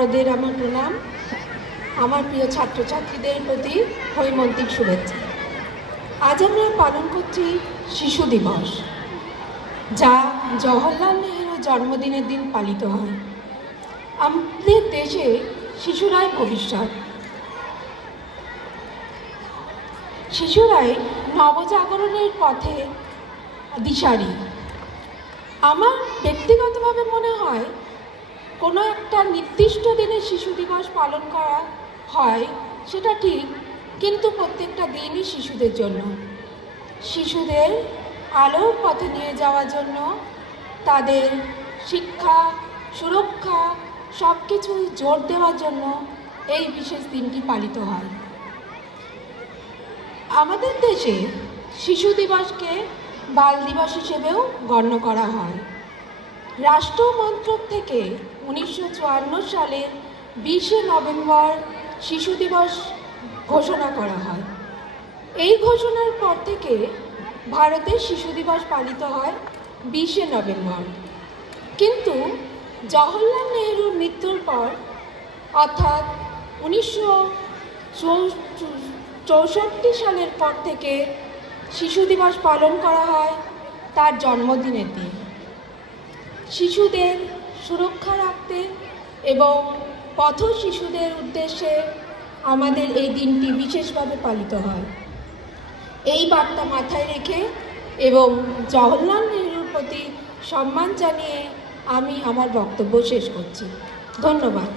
বড়দের আমার প্রণাম। আমার প্রিয় ছাত্রছাত্রীদের প্রতি হৈমন্তিক শুভেচ্ছা। আজ আমরা পালন করছি শিশু দিবস, যা জওহরলাল নেহরুর জন্মদিনের দিন পালিত হয়। আমাদের দেশে শিশুরাই ভবিষ্যৎ। শিশুরাই নবজাগরণের পথে দিশারি। আমার ব্যক্তিগতভাবে মনে হয় কোনো একটা নির্দিষ্ট দিনে শিশু দিবস পালন করা হয় সেটা ঠিক, কিন্তু প্রত্যেকটা দিনই শিশুদের জন্য, শিশুদের আলোর পথে নিয়ে যাওয়ার জন্য, তাদের শিক্ষা, সুরক্ষা সব কিছু জোর দেওয়ার জন্য এই বিশেষ দিনটি পালিত হয়। আমাদের দেশে শিশু দিবসকে বাল দিবস হিসেবেও গণ্য করা হয়। রাষ্ট্র মন্ত্রক থেকে 1954 সালের 20শে নভেম্বর শিশু দিবস ঘোষণা করা হয়। এই ঘোষণার পর থেকে ভারতে শিশু দিবস পালিত হয় 20শে নভেম্বর। কিন্তু জওহরলাল নেহরুর মৃত্যুর পর, অর্থাৎ 1964 সালের পর থেকে শিশু দিবস পালন করা হয় তার জন্মদিনের দিন। শিশুদের সুরক্ষা রাখতে এবং পথ শিশুদের উদ্দেশ্যে আমাদের এই দিনটি বিশেষভাবে পালিত হয়। এই বার্তা মাথায় রেখে এবং জওহরলাল নেহরুর প্রতি সম্মান জানিয়ে আমি আমার বক্তব্য শেষ করছি। ধন্যবাদ।